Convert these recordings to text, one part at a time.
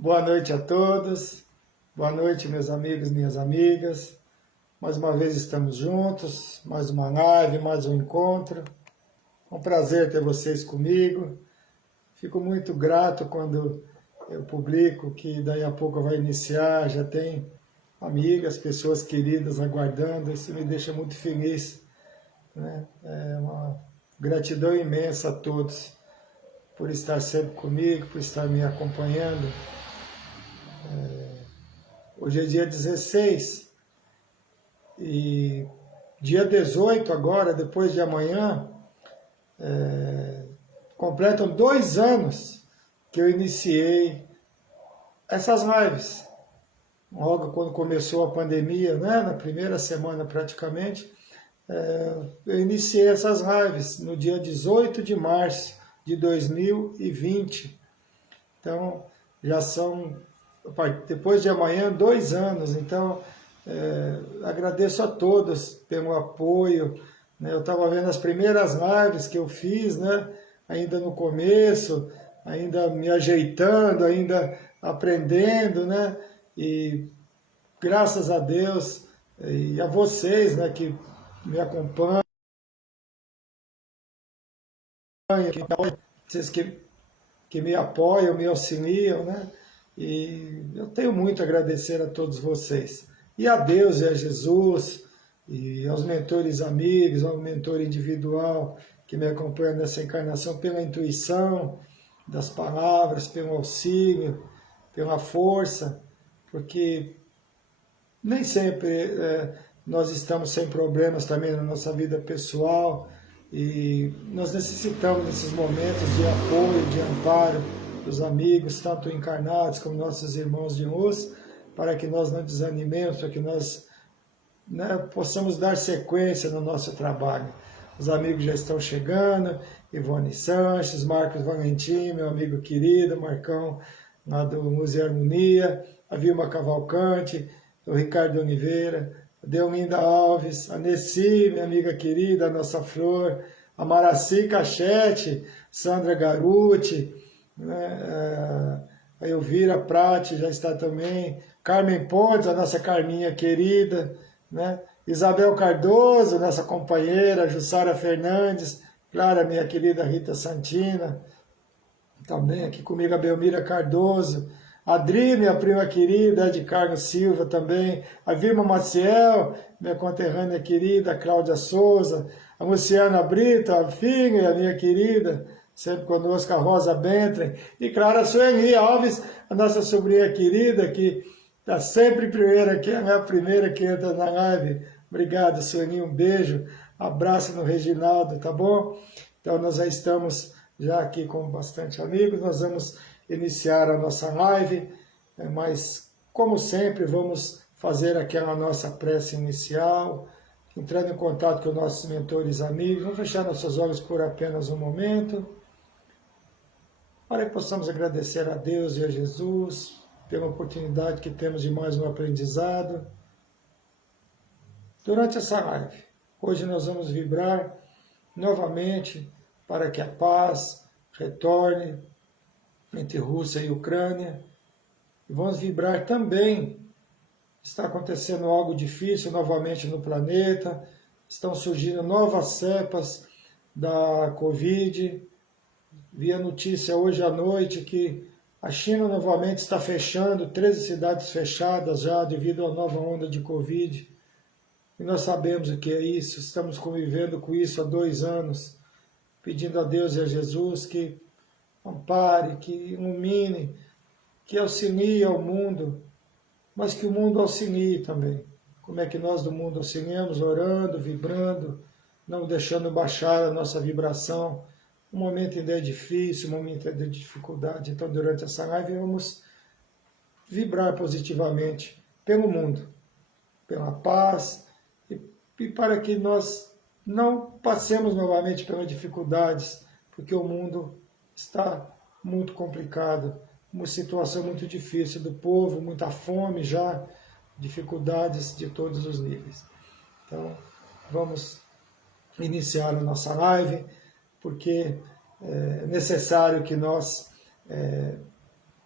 Boa noite a todos, boa noite meus amigos, minhas amigas. Mais uma vez estamos juntos, mais uma live, mais um encontro. É um prazer ter vocês comigo. Fico muito grato quando eu publico que daí a pouco vai iniciar, já tem amigas, pessoas queridas aguardando. Isso me deixa muito feliz, né? É uma gratidão imensa a todos por estar sempre comigo, por estar me acompanhando. Hoje é dia 16 e dia 18 agora, depois de amanhã, completam 2 anos que eu iniciei essas lives. Logo quando começou a pandemia, né, na primeira semana praticamente, eu iniciei essas lives no dia 18 de março de 2020. Então, já são, depois de amanhã, 2 anos. Então, agradeço a todos pelo apoio, né? Eu estava vendo as primeiras lives que eu fiz, né? Ainda no começo, ainda me ajeitando, ainda aprendendo, né? E graças a Deus e a vocês, né, que me acompanham, vocês que me apoiam, me auxiliam, né? E eu tenho muito a agradecer a todos vocês. E a Deus e a Jesus, e aos mentores amigos, ao mentor individual que me acompanha nessa encarnação pela intuição das palavras, pelo auxílio, pela força, porque nem sempre nós estamos sem problemas também na nossa vida pessoal, e nós necessitamos nesses momentos de apoio, de amparo dos amigos, tanto encarnados como nossos irmãos de luz, para que nós não desanimemos, para que nós, né, possamos dar sequência no nosso trabalho. Os amigos já estão chegando, Ivone Sanches, Marcos Valentim, meu amigo querido, Marcão, lá do Museu Harmonia, a Vilma Cavalcante, o Ricardo Oliveira, a Deolinda Alves, a Nessi, minha amiga querida, a nossa Flor, a Maraci Cachete, Sandra Garuti, né, a Elvira Prati já está também, Carmen Pontes, a nossa Carminha querida, né, Isabel Cardoso, nossa companheira, Jussara Fernandes, Clara, minha querida Rita Santina, também aqui comigo a Belmira Cardoso, a Adri, minha prima querida, de Carlos Silva também, a Vilma Maciel, minha conterrânea querida, a Cláudia Souza, a Luciana Brito, a filha, minha querida, sempre conosco, a Rosa Bentren, e claro, a Sueli Alves, a nossa sobrinha querida, que está sempre primeira, que é a primeira que entra na live. Obrigado, Sueli, um beijo, abraço no Reginaldo, tá bom? Então nós já estamos já aqui com bastante amigos, nós vamos iniciar a nossa live, mas como sempre vamos fazer aquela nossa prece inicial, entrando em contato com nossos mentores amigos, vamos fechar nossos olhos por apenas um momento, para que possamos agradecer a Deus e a Jesus pela oportunidade que temos de mais um aprendizado. Durante essa live, hoje nós vamos vibrar novamente para que a paz retorne entre Rússia e Ucrânia. E vamos vibrar também. Está acontecendo algo difícil novamente no planeta, estão surgindo novas cepas da Covid. Vi a notícia hoje à noite que a China novamente está fechando, 13 cidades fechadas já devido à nova onda de Covid. E nós sabemos o que é isso, estamos convivendo com isso há 2 anos, pedindo a Deus e a Jesus que ampare, que ilumine, que auxilie ao mundo, mas que o mundo auxilie também. Como é que nós do mundo auxiliamos? Orando, vibrando, não deixando baixar a nossa vibração. Um momento ainda é difícil, um momento ainda é de dificuldade. Então, durante essa live, vamos vibrar positivamente pelo mundo, pela paz, e para que nós não passemos novamente pelas dificuldades, porque o mundo está muito complicado, uma situação muito difícil do povo, muita fome já, dificuldades de todos os níveis. Então, vamos iniciar a nossa live, porque é necessário que nós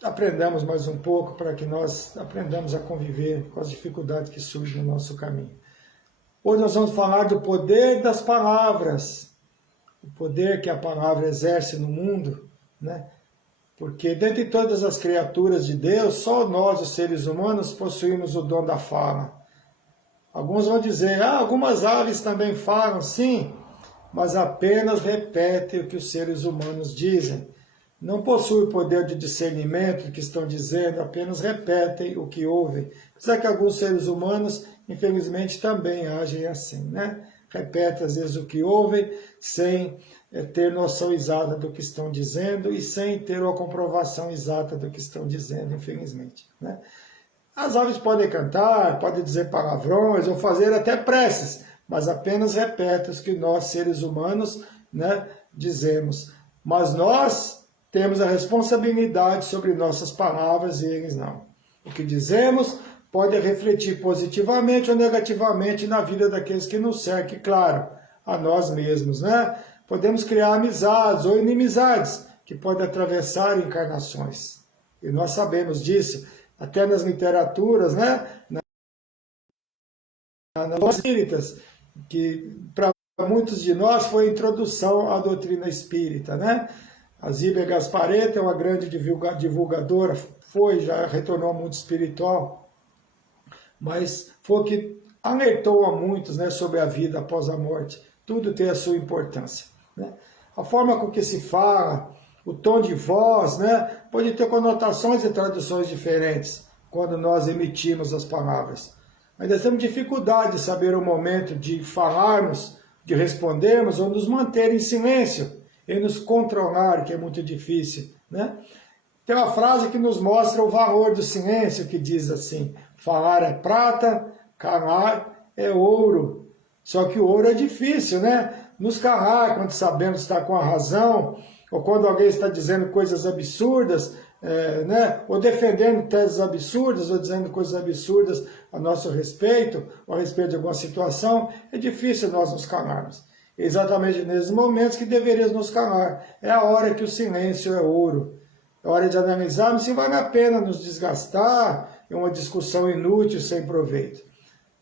aprendamos mais um pouco, para que nós aprendamos a conviver com as dificuldades que surgem no nosso caminho. Hoje nós vamos falar do poder das palavras, o poder que a palavra exerce no mundo, né? Porque dentre todas as criaturas de Deus, só nós, os seres humanos, possuímos o dom da fala. Alguns vão dizer, algumas aves também falam, sim, mas apenas repetem o que os seres humanos dizem. Não possuem o poder de discernimento do que estão dizendo, apenas repetem o que ouvem. Apesar que alguns seres humanos, infelizmente, também agem assim, né? Repetem às vezes o que ouvem, sem ter noção exata do que estão dizendo e sem ter uma comprovação exata do que estão dizendo, infelizmente, né? As aves podem cantar, podem dizer palavrões ou fazer até preces, mas apenas repetem os que nós, seres humanos, né, dizemos. Mas nós temos a responsabilidade sobre nossas palavras e eles não. O que dizemos pode refletir positivamente ou negativamente na vida daqueles que nos cercam, claro, a nós mesmos, né? Podemos criar amizades ou inimizades que podem atravessar encarnações. E nós sabemos disso, até nas literaturas, né? Nas espíritas, que para muitos de nós foi a introdução à doutrina espírita, né? A Zíbia Gasparetto é uma grande divulgadora, já retornou ao mundo espiritual, mas foi o que alertou a muitos, né, sobre a vida após a morte. Tudo tem a sua importância, né? A forma com que se fala, o tom de voz, né, pode ter conotações e traduções diferentes quando nós emitimos as palavras. Ainda temos dificuldade de saber o momento de falarmos, de respondermos ou nos manter em silêncio e nos controlar, que é muito difícil, né? Tem uma frase que nos mostra o valor do silêncio, que diz assim: falar é prata, calar é ouro. Só que o ouro é difícil, né? Nos calar quando sabemos estar com a razão, ou quando alguém está dizendo coisas absurdas, né? Ou defendendo teses absurdas, ou dizendo coisas absurdas a nosso respeito, ou a respeito de alguma situação, é difícil nós nos calarmos. Exatamente nesses momentos que deveríamos nos calar. É a hora que o silêncio é ouro. É hora de analisarmos se vale a pena nos desgastar em uma discussão inútil, sem proveito.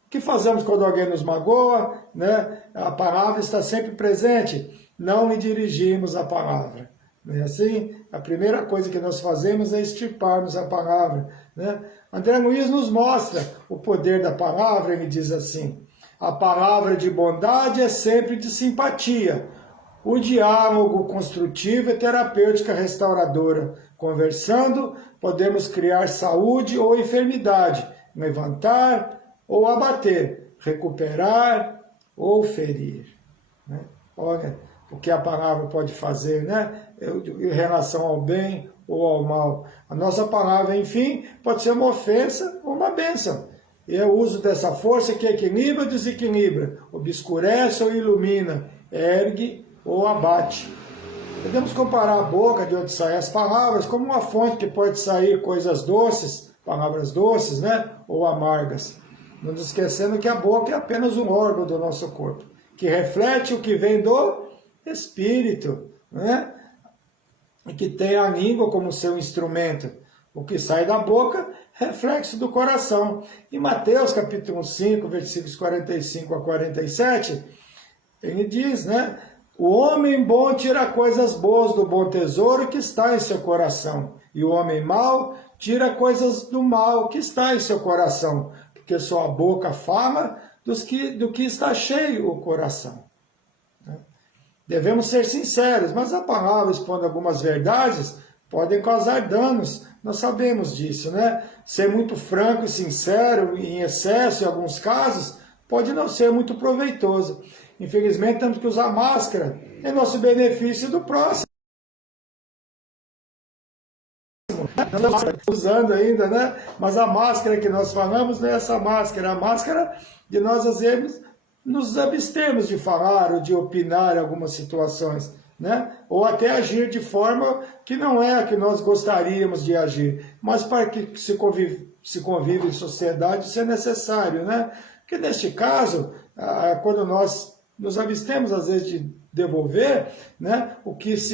O que fazemos quando alguém nos magoa, né? A palavra está sempre presente. Não lhe dirigimos a palavra. Não é assim? A primeira coisa que nós fazemos é extirparmos a palavra, né? André Luiz nos mostra o poder da palavra. Ele diz assim: a palavra de bondade é sempre de simpatia. O diálogo construtivo é terapêutica restauradora. Conversando, podemos criar saúde ou enfermidade, levantar ou abater, recuperar ou ferir, né? Olha o que a palavra pode fazer, né? Em relação ao bem ou ao mal. A nossa palavra, enfim, pode ser uma ofensa ou uma bênção. E é o uso dessa força que equilibra ou desequilibra, obscurece ou ilumina, ergue ou abate. Podemos comparar a boca de onde saem as palavras como uma fonte que pode sair coisas doces, palavras doces, né? Ou amargas. Não nos esquecendo que a boca é apenas um órgão do nosso corpo, que reflete o que vem do espírito, né? E que tem a língua como seu instrumento. O que sai da boca, reflexo do coração. Em Mateus capítulo 5, versículos 45 a 47, ele diz, né? O homem bom tira coisas boas do bom tesouro que está em seu coração. E o homem mau tira coisas do mal que está em seu coração. Porque sua boca fala do que está cheio o coração. Devemos ser sinceros, mas a palavra expondo algumas verdades podem causar danos. Nós sabemos disso, né? Ser muito franco e sincero em excesso, em alguns casos, pode não ser muito proveitoso. Infelizmente, temos que usar máscara em nosso benefício do próximo. Nós estamos usando ainda, né? Mas a máscara que nós falamos não é essa máscara. A máscara de nós, às vezes, nos abstermos de falar ou de opinar em algumas situações, né? Ou até agir de forma que não é a que nós gostaríamos de agir. Mas para que se convive em sociedade, isso é necessário, né? Porque neste caso, quando nós nos abstemos, às vezes, de devolver, né?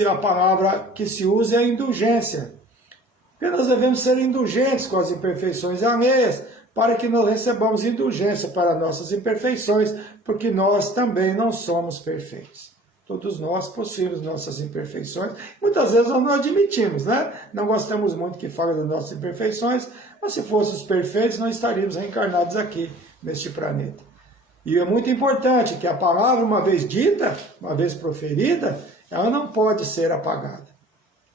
A palavra que se usa é a indulgência. Porque nós devemos ser indulgentes com as imperfeições alheias, para que nós recebamos indulgência para nossas imperfeições, porque nós também não somos perfeitos. Todos nós possuímos nossas imperfeições. Muitas vezes nós não admitimos, né? Não gostamos muito que fale das nossas imperfeições, mas se fôssemos perfeitos, não estaríamos reencarnados aqui, neste planeta. E é muito importante que a palavra, uma vez dita, uma vez proferida, ela não pode ser apagada.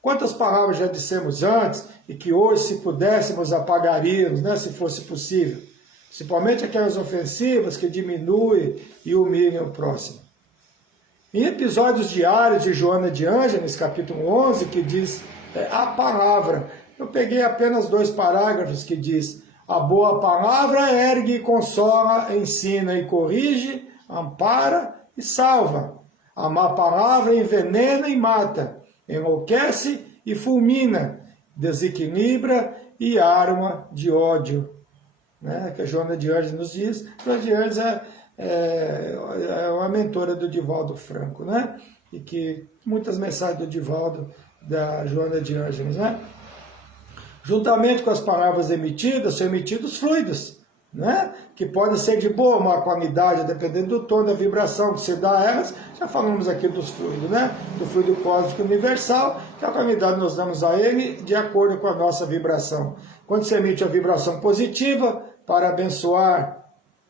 Quantas palavras já dissemos antes e que hoje, se pudéssemos, apagaríamos, né, se fosse possível? Principalmente aquelas ofensivas que diminuem e humilham o próximo. Em episódios diários de Joana de Ângeles, capítulo 11, que diz a palavra, eu peguei apenas 2 parágrafos que diz: a boa palavra ergue e consola, ensina e corrige, ampara e salva. A má palavra envenena e mata, enlouquece e fulmina, desequilibra e arma de ódio. Né? Que a Joana de Ângeles nos diz. Joana de Ângeles é uma mentora do Divaldo Franco, né? E que muitas mensagens do Divaldo, da Joana de Ângeles, né? Juntamente com as palavras emitidas, são emitidos fluidos, né? Que podem ser de boa ou má qualidade, dependendo do tom da vibração que se dá a elas. Já falamos aqui dos fluidos, né? Do fluido cósmico universal, que a qualidade nós damos a ele de acordo com a nossa vibração. Quando se emite a vibração positiva, para abençoar,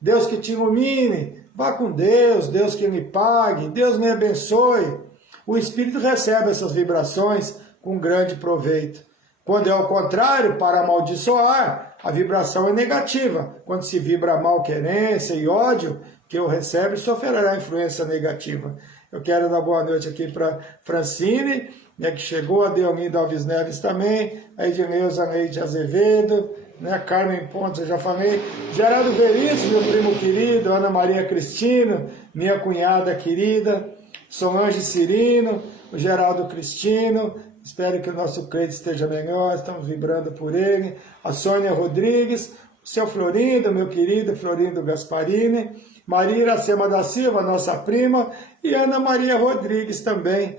Deus que te ilumine, vá com Deus, Deus que me pague, Deus me abençoe. O espírito recebe essas vibrações com grande proveito. Quando é ao contrário, para amaldiçoar, a vibração é negativa. Quando se vibra malquerência e ódio, que o recebe sofrerá influência negativa. Eu quero dar boa noite aqui para Francine, né, que chegou, a Deolinda Alves Neves também, a Edneuza Leite Azevedo, né, Carmen Pontes, eu já falei, Geraldo Veríssimo, meu primo querido, Ana Maria Cristina, minha cunhada querida, Solange Cirino, o Geraldo Cristino, espero que o nosso crédito esteja melhor, estamos vibrando por ele, a Sônia Rodrigues, o seu Florindo, meu querido Florindo Gasparini, Maria Iracema da Silva, nossa prima, e Ana Maria Rodrigues também.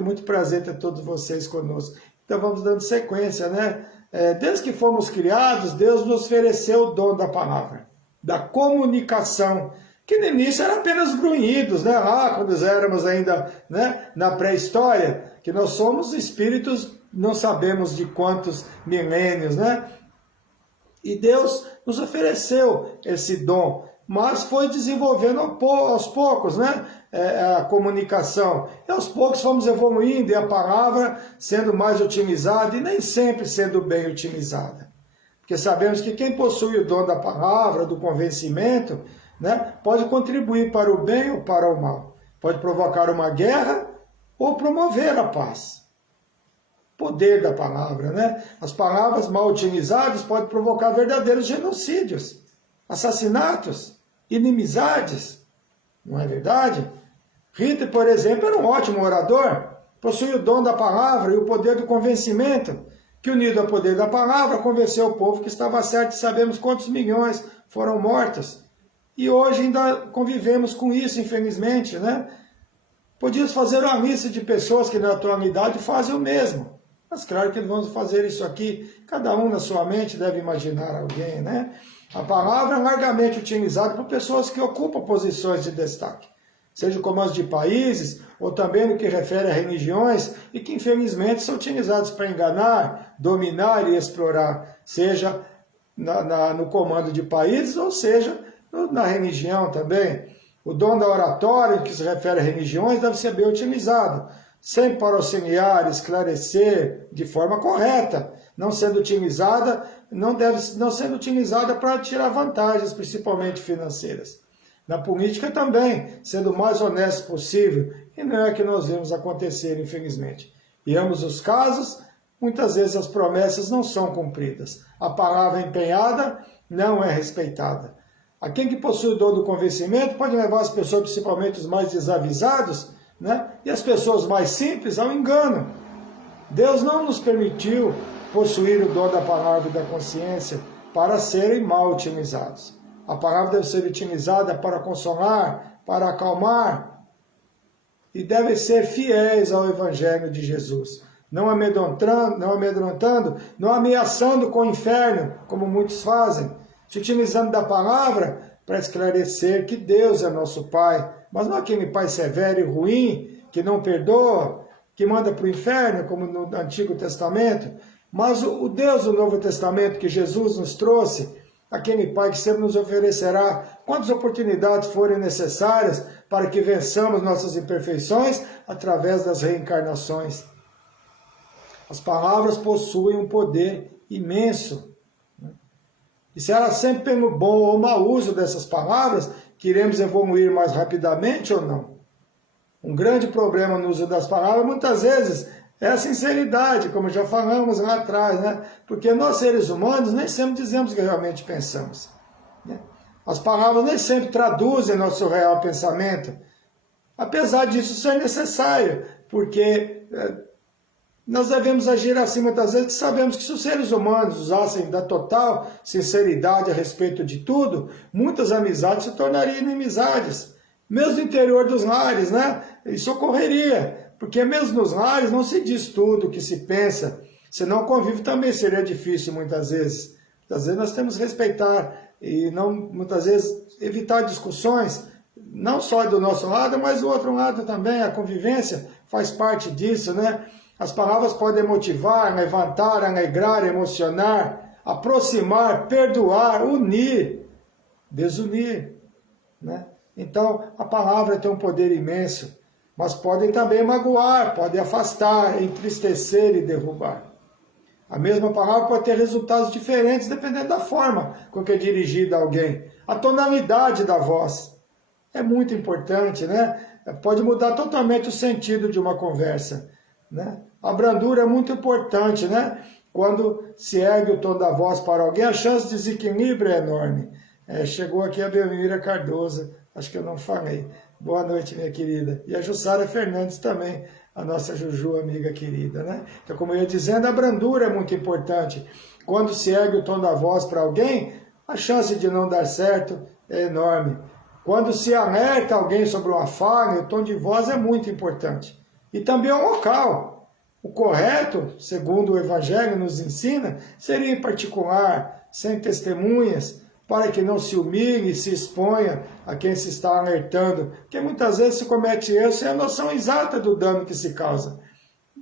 Muito prazer ter todos vocês conosco. Então vamos dando sequência, né? Desde que fomos criados, Deus nos ofereceu o dom da palavra, da comunicação, que no início era apenas grunhidos, né? Lá quando éramos ainda, né, na pré-história, que nós somos espíritos, não sabemos de quantos milênios, né? E Deus nos ofereceu esse dom, mas foi desenvolvendo aos poucos, né? A comunicação. E aos poucos fomos evoluindo e a palavra sendo mais utilizada e nem sempre sendo bem utilizada. Porque sabemos que quem possui o dom da palavra, do convencimento, né, pode contribuir para o bem ou para o mal. Pode provocar uma guerra ou promover a paz. Poder da palavra, né? As palavras mal utilizadas podem provocar verdadeiros genocídios, assassinatos, inimizades. Não é verdade? Hitler, por exemplo, era um ótimo orador, possuía o dom da palavra e o poder do convencimento, que unido ao poder da palavra, convenceu o povo que estava certo, e sabemos quantos milhões foram mortos. E hoje ainda convivemos com isso, infelizmente, né? Podíamos fazer uma lista de pessoas que na atualidade fazem o mesmo. Mas claro que vamos fazer isso aqui, cada um na sua mente deve imaginar alguém, né? A palavra é largamente utilizada por pessoas que ocupam posições de destaque, seja comandos de países, ou também no que refere a religiões, e que infelizmente são utilizados para enganar, dominar e explorar, seja no comando de países, ou seja na religião também. O dom da oratória, em que se refere a religiões, deve ser bem utilizado, sempre para auxiliar, esclarecer de forma correta, não sendo utilizada para tirar vantagens, principalmente financeiras. Na política também, sendo o mais honesto possível, e não é que nós vemos acontecer, infelizmente. Em ambos os casos, muitas vezes as promessas não são cumpridas. A palavra empenhada não é respeitada. Aquele que possui o dom do convencimento pode levar as pessoas, principalmente os mais desavisados, né, e as pessoas mais simples, ao engano. Deus não nos permitiu possuir o dom da palavra e da consciência para serem mal utilizados. A palavra deve ser utilizada para consolar, para acalmar, e deve ser fiéis ao Evangelho de Jesus. não amedrontando, não ameaçando com o inferno, como muitos fazem, se utilizando da palavra para esclarecer que Deus é nosso Pai, mas não aquele Pai severo e ruim, que não perdoa, que manda para o inferno, como no Antigo Testamento, mas o Deus do Novo Testamento que Jesus nos trouxe, aquele Pai que sempre nos oferecerá quantas oportunidades forem necessárias para que vençamos nossas imperfeições através das reencarnações. As palavras possuem um poder imenso. E será sempre pelo bom ou mau uso dessas palavras que iremos evoluir mais rapidamente ou não? Um grande problema no uso das palavras, muitas vezes, é a sinceridade, como já falamos lá atrás, né? Porque nós, seres humanos, nem sempre dizemos o que realmente pensamos. Né? As palavras nem sempre traduzem nosso real pensamento, apesar disso ser necessário, porque nós devemos agir assim muitas vezes, sabemos que se os seres humanos usassem da total sinceridade a respeito de tudo, muitas amizades se tornariam inimizades. Mesmo no interior dos lares, né? Isso ocorreria, porque mesmo nos lares não se diz tudo o que se pensa, senão o convívio também seria difícil muitas vezes. Muitas vezes nós temos que respeitar e não, muitas vezes, evitar discussões, não só do nosso lado, mas do outro lado também. A convivência faz parte disso, né? As palavras podem motivar, levantar, alegrar, emocionar, aproximar, perdoar, unir, desunir, né? Então, a palavra tem um poder imenso, mas podem também magoar, podem afastar, entristecer e derrubar. A mesma palavra pode ter resultados diferentes dependendo da forma com que é dirigida a alguém. A tonalidade da voz é muito importante, né? Pode mudar totalmente o sentido de uma conversa, né? A brandura é muito importante, né? Quando se ergue o tom da voz para alguém, a chance de desequilíbrio é enorme. Chegou aqui a Belmira Cardoso, acho que eu não falei. Boa noite, minha querida. E a Jussara Fernandes também, a nossa Juju, amiga querida, né? Então, como eu ia dizendo, a brandura é muito importante. Quando se ergue o tom da voz para alguém, a chance de não dar certo é enorme. Quando se alerta alguém sobre um afano, o tom de voz é muito importante. E também o local. O correto, segundo o Evangelho nos ensina, seria em particular, sem testemunhas, para que não se humilhe e se exponha a quem se está alertando, porque muitas vezes se comete erro sem a noção exata do dano que se causa.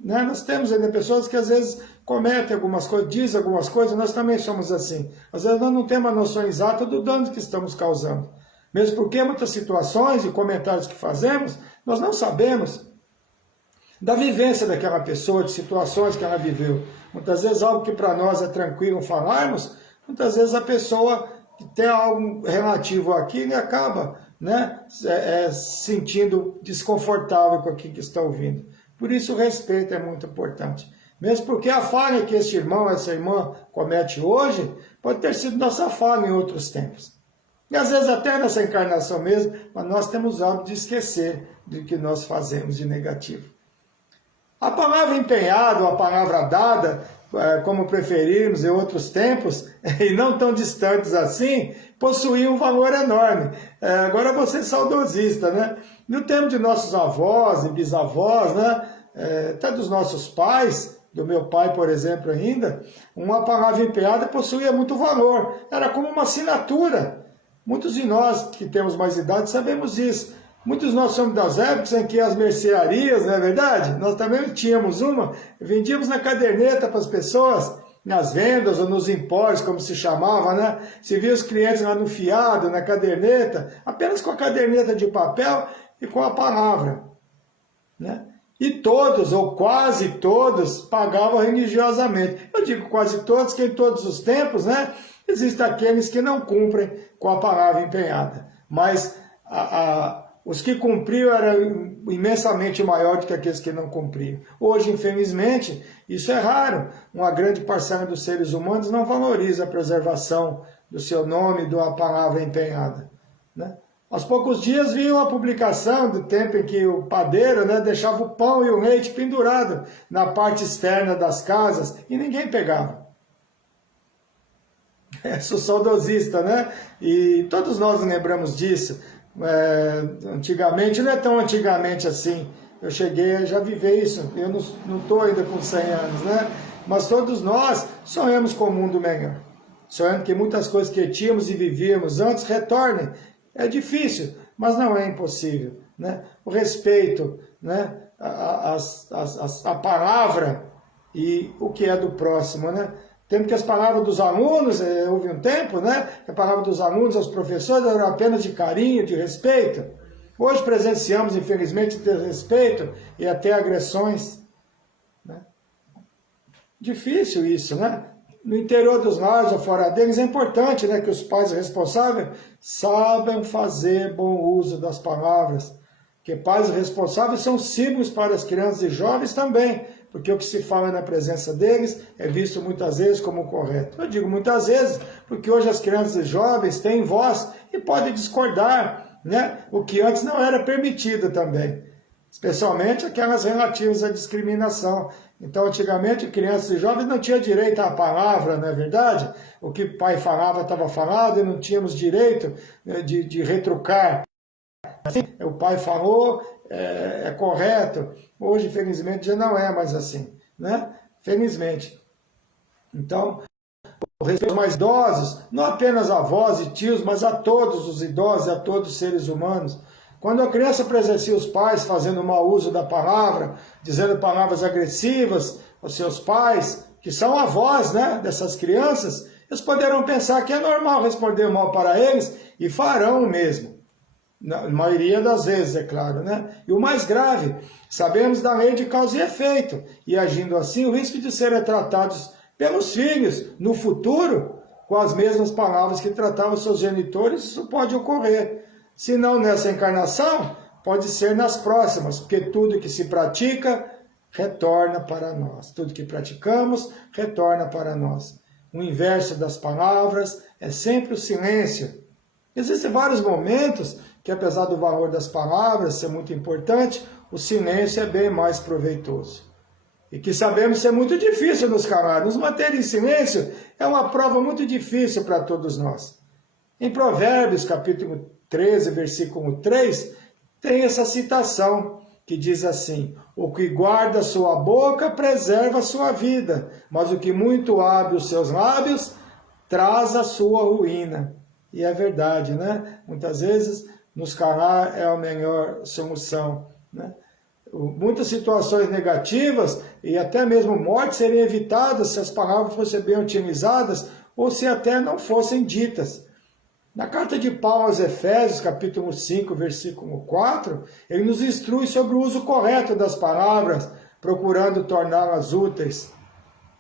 Né? Nós temos ainda pessoas que às vezes cometem algumas coisas, dizem algumas coisas, nós também somos assim. Às vezes nós não temos a noção exata do dano que estamos causando. Mesmo porque muitas situações e comentários que fazemos, nós não sabemos da vivência daquela pessoa, de situações que ela viveu. Muitas vezes algo que para nós é tranquilo falarmos, muitas vezes a pessoa que tem algo relativo àquilo e acaba, né, sentindo desconfortável com aquilo que está ouvindo. Por isso o respeito é muito importante. Mesmo porque a falha que este irmão, essa irmã comete hoje, pode ter sido nossa falha em outros tempos. E às vezes até nessa encarnação mesmo, mas nós temos o hábito de esquecer do que nós fazemos de negativo. A palavra empenhada, ou a palavra dada, como preferirmos em outros tempos, e não tão distantes assim, possuía um valor enorme. Agora vou ser saudosista, né? No tempo de nossos avós e bisavós, né? Até dos nossos pais, do meu pai, por exemplo, ainda, uma palavra empenhada possuía muito valor. Era como uma assinatura. Muitos de nós que temos mais idade sabemos disso. Muitos de nós somos das épocas em que as mercearias, não é verdade? Nós também tínhamos uma, vendíamos na caderneta para as pessoas, nas vendas ou nos empórios, como se chamava, né? Se via os clientes lá no fiado, na caderneta, apenas com a caderneta de papel e com a palavra, né? E todos, ou quase todos, pagavam religiosamente. Eu digo quase todos, que em todos os tempos, né? Existem aqueles que não cumprem com a palavra empenhada, mas os que cumpriam eram imensamente maior do que aqueles que não cumpriam. Hoje, infelizmente, isso é raro. Uma grande parcela dos seres humanos não valoriza a preservação do seu nome e da palavra empenhada, né? Aos poucos dias vi uma publicação do tempo em que o padeiro, né, deixava o pão e o leite pendurado na parte externa das casas e ninguém pegava. Sou saudosista, né? E todos nós lembramos disso. Antigamente, não é tão antigamente assim, eu cheguei a já viver isso, eu não estou ainda com 100 anos, né? Mas todos nós sonhamos com um mundo melhor. Sonhando que muitas coisas que tínhamos e vivíamos antes retornem. É difícil, mas não é impossível, né? O respeito, né? A palavra e o que é do próximo, né? Tendo que as palavras dos alunos, houve um tempo, né? Que a palavra dos alunos aos professores era apenas de carinho, de respeito. Hoje presenciamos, infelizmente, desrespeito e até agressões, né? Difícil isso, né? No interior dos lares ou fora deles é importante, né, que os pais responsáveis saibam fazer bom uso das palavras. Que pais responsáveis são símbolos para as crianças e jovens também, porque o que se fala na presença deles é visto muitas vezes como correto. Eu digo muitas vezes, porque hoje as crianças e jovens têm voz e podem discordar, né, o que antes não era permitido também. Especialmente aquelas relativas à discriminação. Então, antigamente, crianças e jovens não tinham direito à palavra, não é verdade? O que o pai falava estava falado e não tínhamos direito de retrucar. Assim, o pai falou, é correto. Hoje, infelizmente, já não é mais assim, né? Felizmente. Então, o respeito aos mais idosos, não apenas a avós e tios, mas a todos os idosos, a todos os seres humanos. Quando a criança presencia os pais fazendo mau uso da palavra, dizendo palavras agressivas aos seus pais, que são avós, né, dessas crianças, eles poderão pensar que é normal responder mal para eles e farão o mesmo. Na maioria das vezes, é claro, né? E o mais grave, sabemos da lei de causa e efeito, e agindo assim, o risco de serem tratados pelos filhos no futuro com as mesmas palavras que tratavam seus genitores, isso pode ocorrer. Se não nessa encarnação, pode ser nas próximas, porque tudo que se pratica retorna para nós. Tudo que praticamos retorna para nós. O inverso das palavras é sempre o silêncio. Existem vários momentos que, apesar do valor das palavras ser muito importante, o silêncio é bem mais proveitoso. E que sabemos ser muito difícil nos calar. Nos manter em silêncio é uma prova muito difícil para todos nós. Em Provérbios, capítulo 13, versículo 3, tem essa citação que diz assim: o que guarda sua boca preserva a sua vida, mas o que muito abre os seus lábios traz a sua ruína. E é verdade, né? Muitas vezes nos calar é a melhor solução, né? Muitas situações negativas e até mesmo mortes seriam evitadas se as palavras fossem bem utilizadas ou se até não fossem ditas. Na carta de Paulo aos Efésios, capítulo 5, versículo 4, ele nos instrui sobre o uso correto das palavras, procurando torná-las úteis.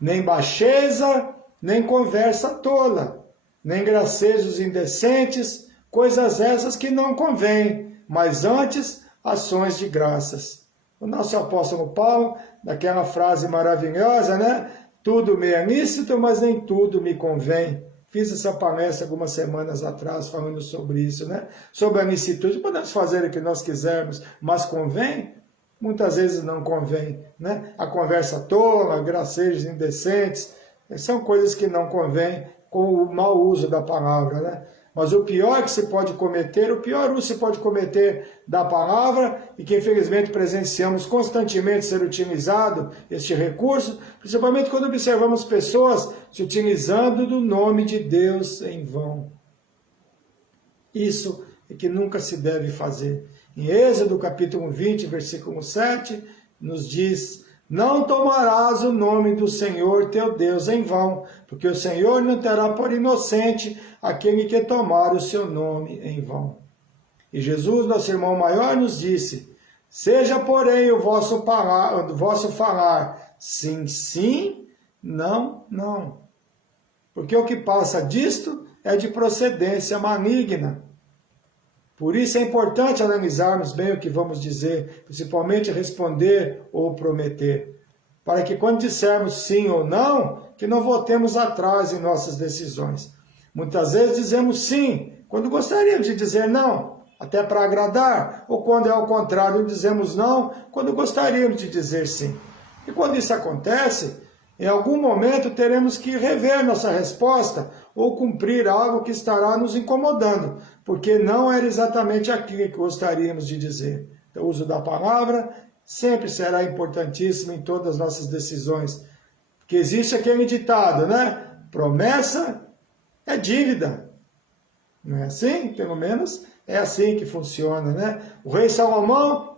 Nem baixeza, nem conversa tola, nem gracejos indecentes, coisas essas que não convêm, mas antes ações de graças. O nosso apóstolo Paulo, daquela frase maravilhosa, né? Tudo me é lícito, mas nem tudo me convém. Fiz essa palestra algumas semanas atrás falando sobre isso, né? Sobre a licitude. Podemos fazer o que nós quisermos, mas convém? Muitas vezes não convém, né? A conversa tola, gracejos indecentes, são coisas que não convêm com o mau uso da palavra, né? Mas o pior que se pode cometer, o pior uso que se pode cometer da palavra, e que infelizmente presenciamos constantemente ser utilizado este recurso, principalmente quando observamos pessoas se utilizando do nome de Deus em vão. Isso é que nunca se deve fazer. Em Êxodo capítulo 20, versículo 7, nos diz: não tomarás o nome do Senhor teu Deus em vão, porque o Senhor não terá por inocente aquele que tomar o seu nome em vão. E Jesus, nosso irmão maior, nos disse: seja, porém, o vosso falar sim, sim, não, não. Porque o que passa disto é de procedência maligna. Por isso é importante analisarmos bem o que vamos dizer, principalmente responder ou prometer, para que quando dissermos sim ou não, que não voltemos atrás em nossas decisões. Muitas vezes dizemos sim, quando gostaríamos de dizer não, até para agradar, ou quando é ao contrário, dizemos não, quando gostaríamos de dizer sim. E quando isso acontece, em algum momento teremos que rever nossa resposta ou cumprir algo que estará nos incomodando, porque não era exatamente aquilo que gostaríamos de dizer. Então, o uso da palavra sempre será importantíssimo em todas as nossas decisões. Porque existe aquele ditado, né? Promessa é dívida. Não é assim? Pelo menos é assim que funciona, né? O rei Salomão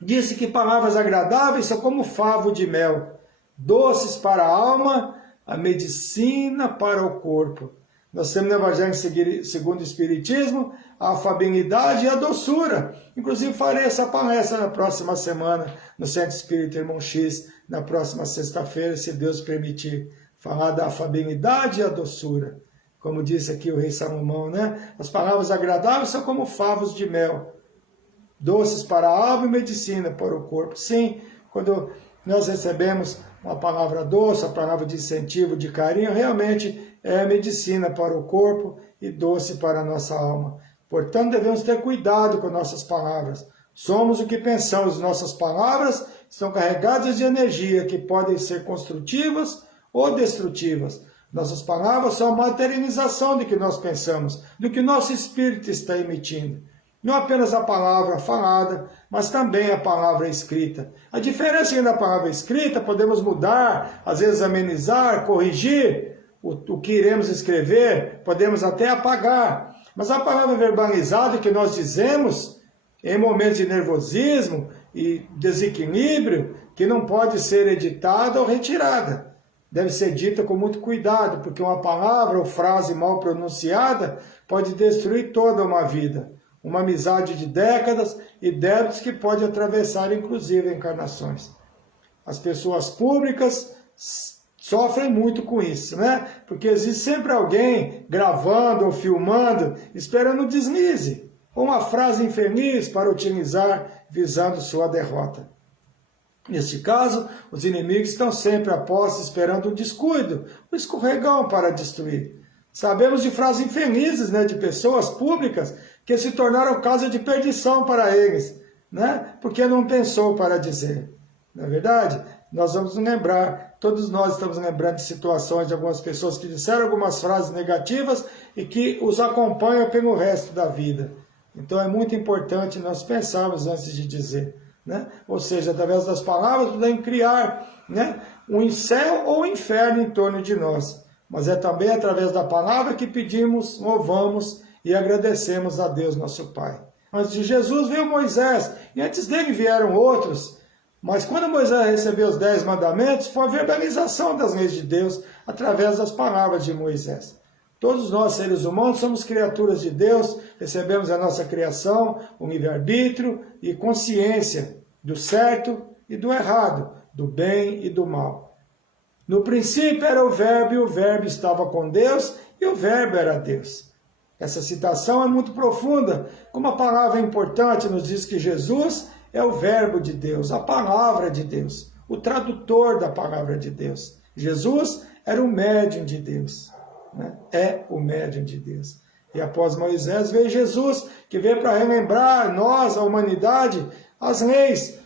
disse que palavras agradáveis são como favo de mel, doces para a alma, a medicina para o corpo. Nós temos no Evangelho segundo o Espiritismo a afabilidade e a doçura. Inclusive farei essa palestra na próxima semana no Centro Espírita Irmão X, na próxima sexta-feira, se Deus permitir, falar da afabilidade e a doçura. Como disse aqui o rei Salomão, né? As palavras agradáveis são como favos de mel, doces para a alma e medicina para o corpo. Sim, quando nós recebemos uma palavra doce, a palavra de incentivo, de carinho, realmente é medicina para o corpo e doce para a nossa alma. Portanto, devemos ter cuidado com nossas palavras. Somos o que pensamos, nossas palavras estão carregadas de energia que podem ser construtivas ou destrutivas. Nossas palavras são a materialização do que nós pensamos, do que nosso espírito está emitindo. Não apenas a palavra falada, mas também a palavra escrita. A diferença da palavra escrita, podemos mudar, às vezes amenizar, corrigir o que iremos escrever, podemos até apagar. Mas a palavra verbalizada que nós dizemos em momentos de nervosismo e desequilíbrio, que não pode ser editada ou retirada. Deve ser dita com muito cuidado, porque uma palavra ou frase mal pronunciada pode destruir toda uma vida. Uma amizade de décadas e débitos que pode atravessar inclusive encarnações. As pessoas públicas sofrem muito com isso, né? Porque existe sempre alguém gravando ou filmando, esperando um deslize, ou uma frase infeliz para utilizar visando sua derrota. Neste caso, os inimigos estão sempre a posse esperando um descuido, um escorregão para destruir. Sabemos de frases infelizes, né, de pessoas públicas que se tornaram causa de perdição para eles, né, porque não pensou para dizer. Não é verdade? Nós vamos lembrar, todos nós estamos lembrando de situações de algumas pessoas que disseram algumas frases negativas e que os acompanham pelo resto da vida. Então é muito importante nós pensarmos antes de dizer, né? Ou seja, através das palavras podemos criar, né, um céu ou um inferno em torno de nós. Mas é também através da palavra que pedimos, louvamos e agradecemos a Deus nosso Pai. Antes de Jesus veio Moisés, e antes dele vieram outros. Mas quando Moisés recebeu os 10 mandamentos, foi a verbalização das leis de Deus através das palavras de Moisés. Todos nós, seres humanos, somos criaturas de Deus, recebemos a nossa criação, o livre-arbítrio e consciência do certo e do errado, do bem e do mal. No princípio era o Verbo, e o Verbo estava com Deus, e o Verbo era Deus. Essa citação é muito profunda, como a palavra importante nos diz que Jesus é o Verbo de Deus, a palavra de Deus, o tradutor da palavra de Deus. Jesus era o médium de Deus, né? É o médium de Deus. E após Moisés veio Jesus, que veio para relembrar nós, a humanidade, as leis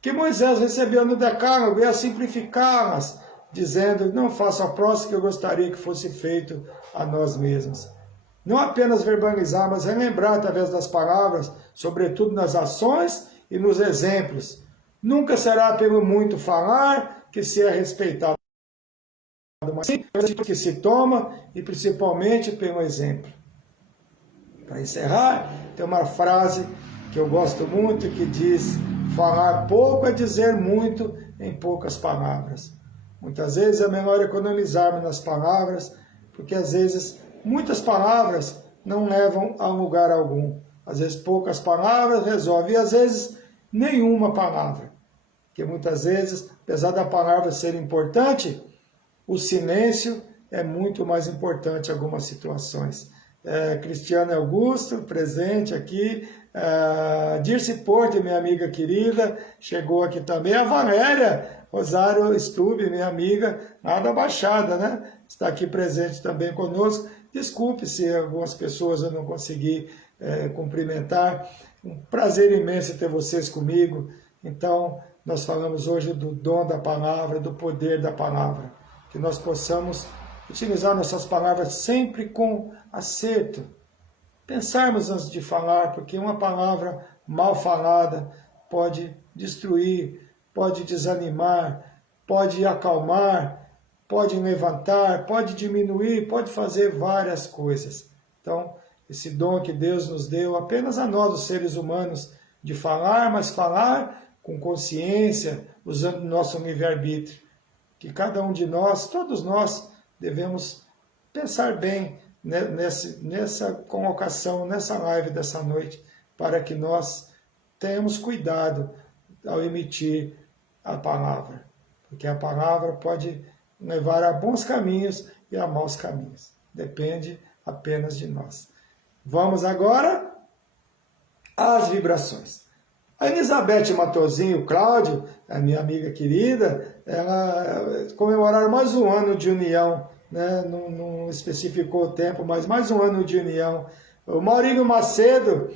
que Moisés recebeu no Decálogo, veio a simplificá-las, dizendo, não faça a próxima que eu gostaria que fosse feito a nós mesmos. Não apenas verbalizar, mas relembrar através das palavras, sobretudo nas ações e nos exemplos. Nunca será pelo muito falar que se é respeitado, mas sim pelo que se toma e principalmente pelo exemplo. Para encerrar, tem uma frase que eu gosto muito que diz, falar pouco é dizer muito em poucas palavras. Muitas vezes é melhor economizarmos nas palavras, porque às vezes muitas palavras não levam a lugar algum. Às vezes poucas palavras resolvem, e às vezes nenhuma palavra. Porque muitas vezes, apesar da palavra ser importante, o silêncio é muito mais importante em algumas situações. Cristiane Augusto, presente aqui. Dirce Porto, minha amiga querida, chegou aqui também. A Valéria Rosário Stube, minha amiga, lá da Baixada, né? Está aqui presente também conosco. Desculpe se algumas pessoas eu não consegui cumprimentar. Um prazer imenso ter vocês comigo. Então, nós falamos hoje do dom da palavra, do poder da palavra. Que nós possamos utilizar nossas palavras sempre com acerto. Pensarmos antes de falar, porque uma palavra mal falada pode destruir, pode desanimar, pode acalmar, pode levantar, pode diminuir, pode fazer várias coisas. Então, esse dom que Deus nos deu apenas a nós, os seres humanos, de falar, mas falar com consciência, usando o nosso livre-arbítrio. Que cada um de nós, todos nós, devemos pensar bem nessa colocação, nessa live dessa noite, para que nós tenhamos cuidado ao emitir a palavra. Porque a palavra pode levar a bons caminhos e a maus caminhos. Depende apenas de nós. Vamos agora às vibrações. A Elizabeth Matosinho, o Cláudio, a minha amiga querida, ela comemoraram mais um ano de união, né? Não especificou o tempo, mas mais um ano de união. O Maurinho Macedo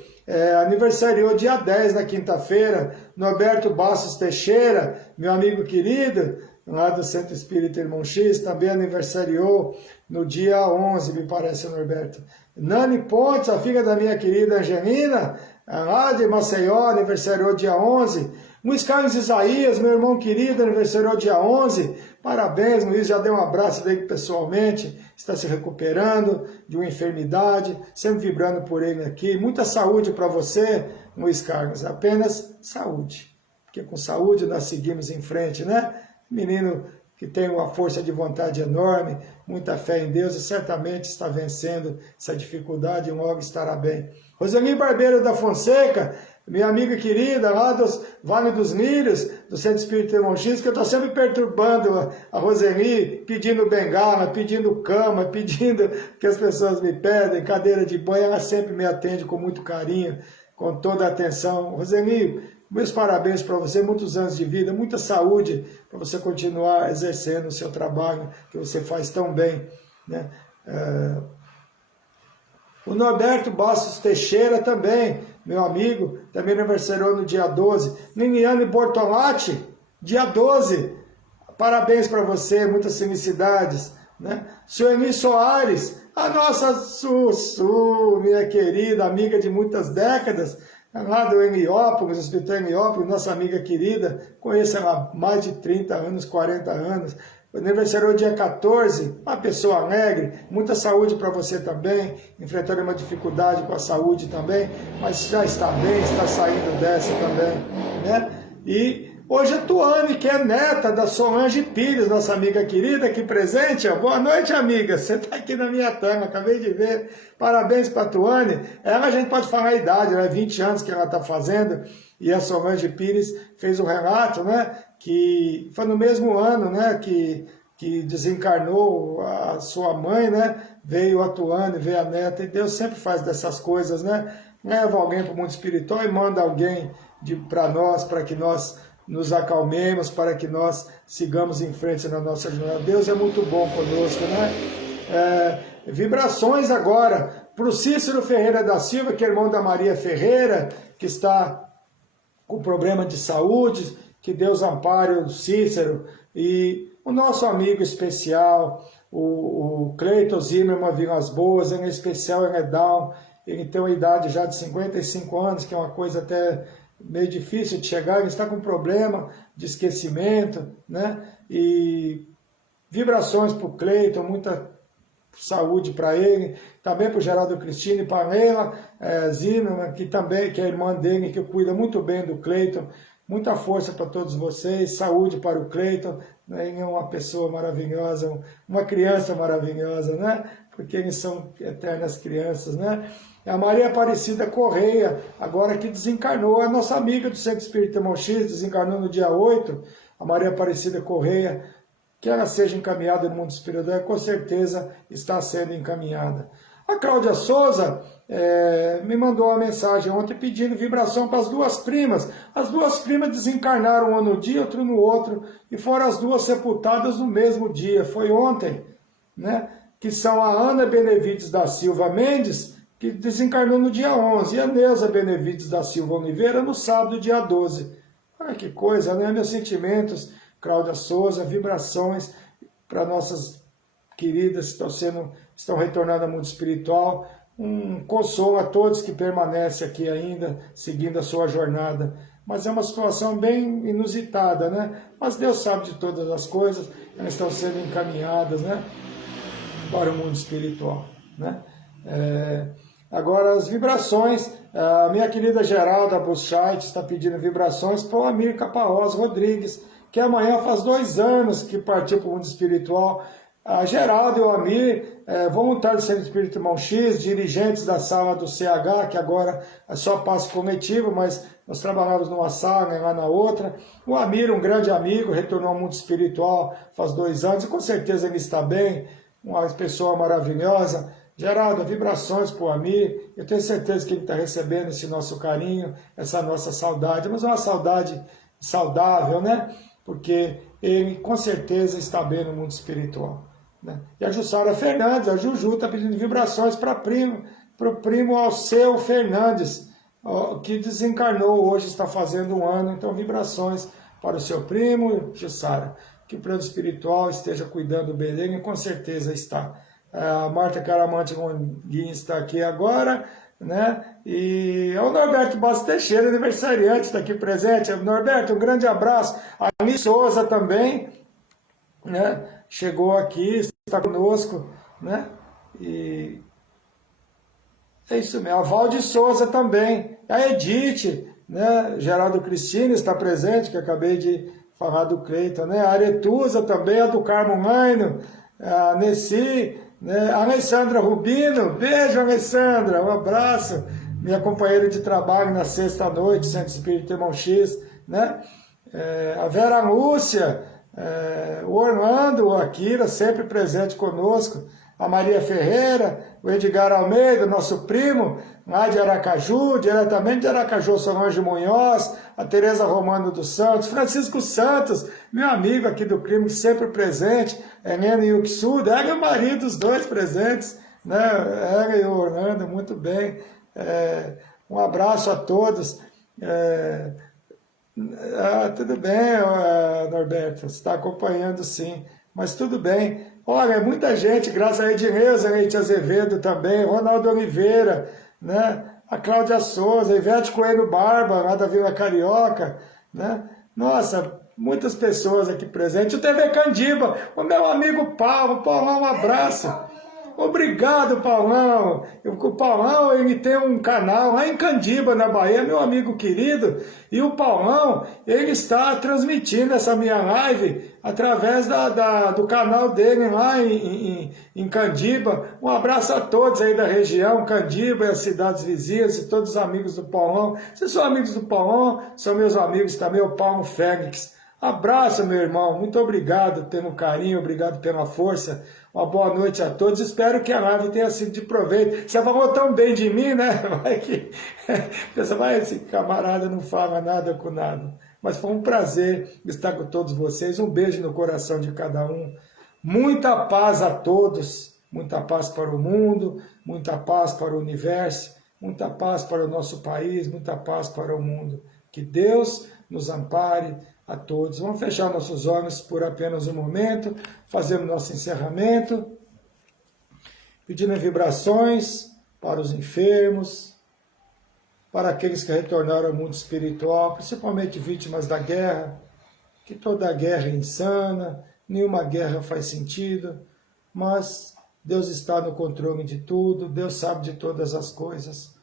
aniversariou dia 10, na quinta-feira. Norberto Bastos Teixeira, meu amigo querido, lá do Centro Espírita Irmão X, também aniversariou no dia 11, me parece, Norberto. Nani Pontes, a filha da minha querida Angelina, lá de Maceió, aniversariou dia 11. Luiz Carlos Isaías, meu irmão querido, aniversariou dia 11. Parabéns, Luiz, já deu um abraço dele pessoalmente, está se recuperando de uma enfermidade, sempre vibrando por ele aqui. Muita saúde para você, Luiz Carlos, apenas saúde. Porque com saúde nós seguimos em frente, né? Menino que tem uma força de vontade enorme, muita fé em Deus e certamente está vencendo essa dificuldade e logo estará bem. Roseli Barbeiro da Fonseca, minha amiga querida, lá do Vale dos Lírios, do Centro Espírita Irmão X, que eu estou sempre perturbando a Roseli, pedindo bengala, pedindo cama, pedindo que as pessoas me pedem, cadeira de banho, ela sempre me atende com muito carinho, com toda a atenção. Roseli, meus parabéns para você, muitos anos de vida, muita saúde, para você continuar exercendo o seu trabalho, que você faz tão bem, né? O Norberto Bastos Teixeira também, meu amigo, também aniversariou no dia 12. Liniane Bortolatti, dia 12. Parabéns para você, muitas felicidades, né? Sueli Soares, a nossa Sussu, minha querida, amiga de muitas décadas, lá do Heliópolis, Hospital Heliópolis, nossa amiga querida, conheço ela há mais de 30 anos, 40 anos. Aniversariou dia 14, uma pessoa alegre, muita saúde para você também, enfrentando uma dificuldade com a saúde também, mas já está bem, está saindo dessa também, né? E hoje a Tuane, que é neta da Solange Pires, nossa amiga querida, aqui presente, ó. Boa noite, amiga, você está aqui na minha tela, acabei de ver, parabéns para a Tuane. Ela a gente pode falar a idade, né? 20 anos que ela está fazendo, e a Solange Pires fez um relato, né? Que foi no mesmo ano, né, que desencarnou a sua mãe, né, veio a Tuane, veio a neta, e Deus sempre faz dessas coisas, né, leva alguém para o mundo espiritual e manda alguém para nós, para que nós nos acalmemos, para que nós sigamos em frente na nossa jornada. Deus é muito bom conosco, né? Vibrações agora para o Cícero Ferreira da Silva, que é irmão da Maria Ferreira, que está com problema de saúde. Que Deus ampare o Cícero e o nosso amigo especial, o Cleiton Zimmermann Vilas Boas, ele é especial, ele é down, ele tem uma idade já de 55 anos, que é uma coisa até meio difícil de chegar, ele está com problema de esquecimento, né? E vibrações para o Cleiton, muita saúde para ele, também para o Geraldo Cristine, para a Leila Zimmermann, que também que é a irmã dele, que cuida muito bem do Cleiton. Muita força para todos vocês, saúde para o Cleiton, né? Ele é uma pessoa maravilhosa, uma criança maravilhosa, né? Porque eles são eternas crianças, né? A Maria Aparecida Correia, agora que desencarnou, a nossa amiga do Centro Espírita Irmão X, desencarnou no dia 8, a Maria Aparecida Correia, que ela seja encaminhada no mundo espiritual, com certeza está sendo encaminhada. A Cláudia Souza me mandou uma mensagem ontem pedindo vibração para as duas primas. As duas primas desencarnaram um no dia, outro no outro, e foram as duas sepultadas no mesmo dia. Foi ontem, né? Que são a Ana Benevides da Silva Mendes, que desencarnou no dia 11, e a Neuza Benevides da Silva Oliveira no sábado, dia 12. Olha que coisa, né? Meus sentimentos, Cláudia Souza, vibrações para nossas queridas que estão retornando ao mundo espiritual. Um consolo a todos que permanecem aqui ainda, seguindo a sua jornada. mas é uma situação bem inusitada, né? Mas Deus sabe de todas as coisas, elas estão sendo encaminhadas, né, para o mundo espiritual, né? Agora, as vibrações, a minha querida Geralda Buschait está pedindo vibrações para o Amir Caparrós Rodrigues, que amanhã faz 2 anos que partiu para o mundo espiritual. A Geralda e o Amir, voluntários do Centro Espírito Irmão X, dirigentes da sala do CH, que agora é só passo coletivo, mas nós trabalhamos numa sala e lá na outra. O Amir, um grande amigo, retornou ao mundo espiritual faz 2 anos, e com certeza ele está bem, uma pessoa maravilhosa. Geraldo, vibrações para o Amir, eu tenho certeza que ele está recebendo esse nosso carinho, essa nossa saudade, mas é uma saudade saudável, né? Porque ele com certeza está bem no mundo espiritual, né? E a Jussara Fernandes, a Juju, está pedindo vibrações para o primo Alceu Fernandes, que desencarnou hoje, está fazendo 1 ano, então vibrações para o seu primo, Jussara, que o plano espiritual esteja cuidando bem dele, e com certeza está. A Marta Caramante Monguinho está aqui agora, né? E o Norberto Bastos Teixeira, aniversariante, está aqui presente. Norberto, um grande abraço. A Ani Souza também, né? Chegou aqui, está conosco, né? E é isso mesmo. A Valde Souza também. A Edith, né? Geraldo Cristina está presente, que acabei de falar do Cleiton, né? A Aretusa também, a do Carmo Maino, a Nessi, né? A Alessandra Rubino, beijo Alessandra, um abraço, minha companheira de trabalho na sexta-noite, Centro Espírita Irmão X, né? A Vera Lúcia, o Orlando, o Akira, sempre presente conosco, a Maria Ferreira, o Edgar Almeida, nosso primo, lá de Aracaju, diretamente de Aracaju, Solange Munhoz, a Tereza Romano dos Santos, Francisco Santos, meu amigo aqui do primo, sempre presente, Helena Yuxuda, ela e o marido, os dois presentes, né? Ela e o Orlando, muito bem. Um abraço a todos. Tudo bem, Norberto, você está acompanhando sim, mas tudo bem. Olha, muita gente, graças a Edneuza, Leite Azevedo também, Ronaldo Oliveira, né? A Cláudia Souza, Ivete Coelho Barba, lá da Vila Carioca, né? Nossa, muitas pessoas aqui presentes. O TV Candiba, o meu amigo Paulo, Paulão, um abraço. Obrigado, Paulão. O Paulão, ele tem um canal lá em Candiba, na Bahia, meu amigo querido. E o Paulão, ele está transmitindo essa minha live através do canal dele lá em Candiba. Um abraço a todos aí da região, Candiba e as cidades vizinhas e todos os amigos do Paulão. Vocês são amigos do Paulão, são meus amigos também, o Paulo Félix. Abraço, meu irmão. Muito obrigado pelo carinho, obrigado pela força. Uma boa noite a todos. Espero que a live tenha sido de proveito. Você falou tão bem de mim, né? Vai que... Pensa, vai, esse camarada não fala nada com nada. Mas foi um prazer estar com todos vocês. Um beijo no coração de cada um. Muita paz a todos. Muita paz para o mundo. Muita paz para o universo. Muita paz para o nosso país. Muita paz para o mundo. Que Deus nos ampare a todos. Vamos fechar nossos olhos por apenas um momento, fazendo nosso encerramento, pedindo vibrações para os enfermos, para aqueles que retornaram ao mundo espiritual, principalmente vítimas da guerra, que toda guerra é insana, nenhuma guerra faz sentido, mas Deus está no controle de tudo, Deus sabe de todas as coisas.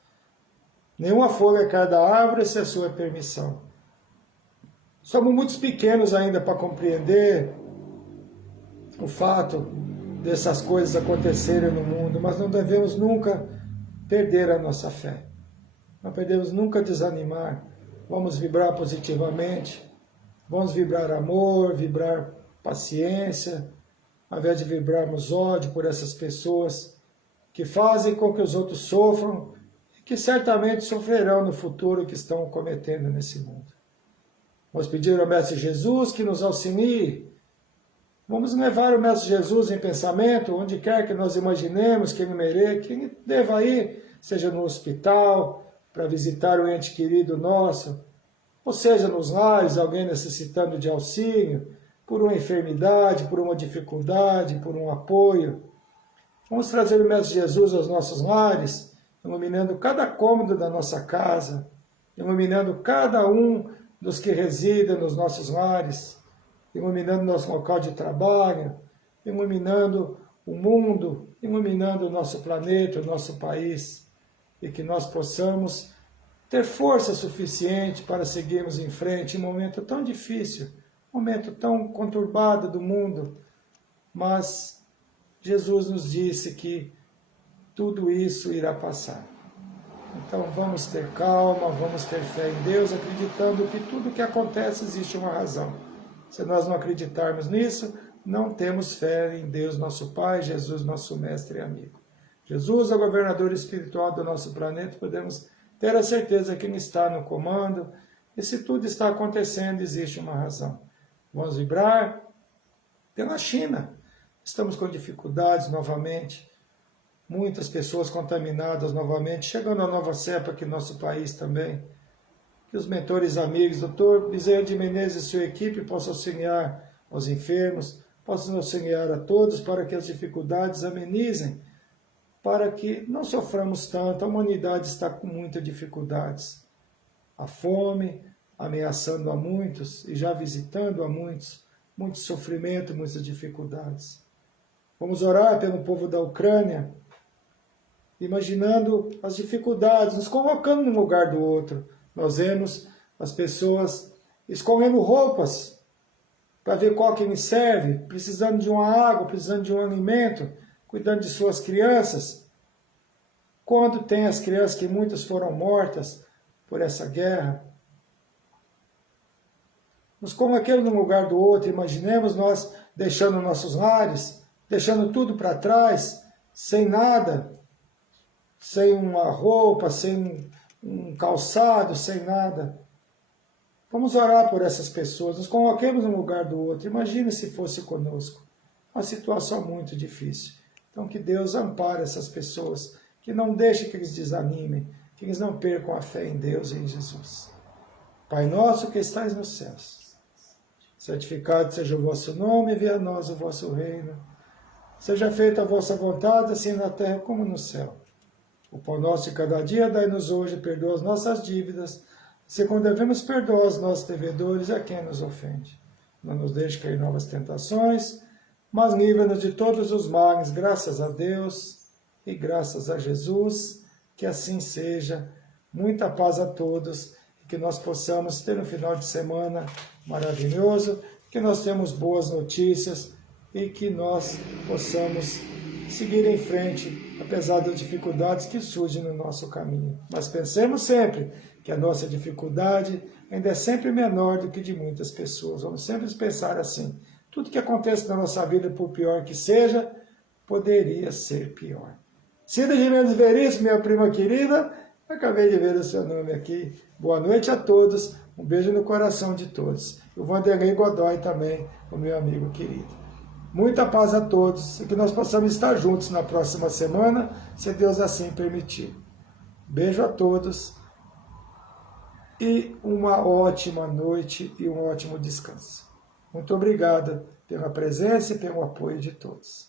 Nenhuma folha cai da árvore sem a sua permissão. Somos muito pequenos ainda para compreender o fato dessas coisas acontecerem no mundo, mas não devemos nunca perder a nossa fé. Não podemos nunca desanimar. Vamos vibrar positivamente, vamos vibrar amor, vibrar paciência, ao invés de vibrarmos ódio por essas pessoas que fazem com que os outros sofram e que certamente sofrerão no futuro o que estão cometendo nesse mundo. Vamos pedir ao Mestre Jesus que nos auxilie. Vamos levar o Mestre Jesus em pensamento, onde quer que nós imaginemos que ele deva ir, seja no hospital, para visitar o ente querido nosso, ou seja, nos lares, alguém necessitando de auxílio, por uma enfermidade, por uma dificuldade, por um apoio. Vamos trazer o Mestre Jesus aos nossos lares, iluminando cada cômodo da nossa casa, iluminando cada um dos que residem nos nossos lares, iluminando nosso local de trabalho, iluminando o mundo, iluminando o nosso planeta, o nosso país, e que nós possamos ter força suficiente para seguirmos em frente em um momento tão difícil, um momento tão conturbado do mundo, mas Jesus nos disse que tudo isso irá passar. Então vamos ter calma, vamos ter fé em Deus, acreditando que tudo que acontece existe uma razão. Se nós não acreditarmos nisso, não temos fé em Deus, nosso Pai, Jesus, nosso Mestre e amigo. Jesus é o governador espiritual do nosso planeta, podemos ter a certeza que Ele está no comando, e se tudo está acontecendo, existe uma razão. Vamos vibrar pela China. Estamos com dificuldades novamente, muitas pessoas contaminadas novamente, chegando a nova cepa aqui no nosso país também. Que os mentores amigos, Dr. Bezerra de Menezes e sua equipe possam auxiliar aos enfermos, possam auxiliar a todos para que as dificuldades amenizem, para que não soframos tanto. A humanidade está com muitas dificuldades. A fome ameaçando a muitos e já visitando a muitos, muito sofrimento, muitas dificuldades. Vamos orar pelo povo da Ucrânia, imaginando as dificuldades, nos colocando no lugar do outro. Nós vemos as pessoas escolhendo roupas para ver qual que me serve, precisando de uma água, precisando de um alimento, cuidando de suas crianças. Quando tem as crianças que muitas foram mortas por essa guerra, nos coloquemos no lugar do outro, imaginemos nós deixando nossos lares, deixando tudo para trás, sem nada, sem uma roupa, sem um calçado, sem nada. Vamos orar por essas pessoas, nos coloquemos no lugar do outro. Imagine se fosse conosco. Uma situação muito difícil. Então que Deus ampare essas pessoas, que não deixe que eles desanimem, que eles não percam a fé em Deus e em Jesus. Pai nosso que estais nos céus, santificado seja o vosso nome, venha a nós o vosso reino. Seja feita a vossa vontade, assim na terra como no céu. O pão nosso de cada dia dai-nos hoje, perdoa as nossas dívidas, segundo devemos perdoar os nossos devedores e a quem nos ofende. Não nos deixe cair em novas tentações, mas livra-nos de todos os males, graças a Deus e graças a Jesus, que assim seja. Muita paz a todos e que nós possamos ter um final de semana maravilhoso, que nós temos boas notícias e que nós possamos seguir em frente, apesar das dificuldades que surgem no nosso caminho. Mas pensemos sempre que a nossa dificuldade ainda é sempre menor do que de muitas pessoas. Vamos sempre pensar assim. Tudo que acontece na nossa vida, por pior que seja, poderia ser pior. Cida de Mendes Veríssimo, minha prima querida, acabei de ver o seu nome aqui. Boa noite a todos, um beijo no coração de todos. O Vanderlei Godoy também, o meu amigo querido. Muita paz a todos e que nós possamos estar juntos na próxima semana, se Deus assim permitir. Beijo a todos e uma ótima noite e um ótimo descanso. Muito obrigado pela presença e pelo apoio de todos.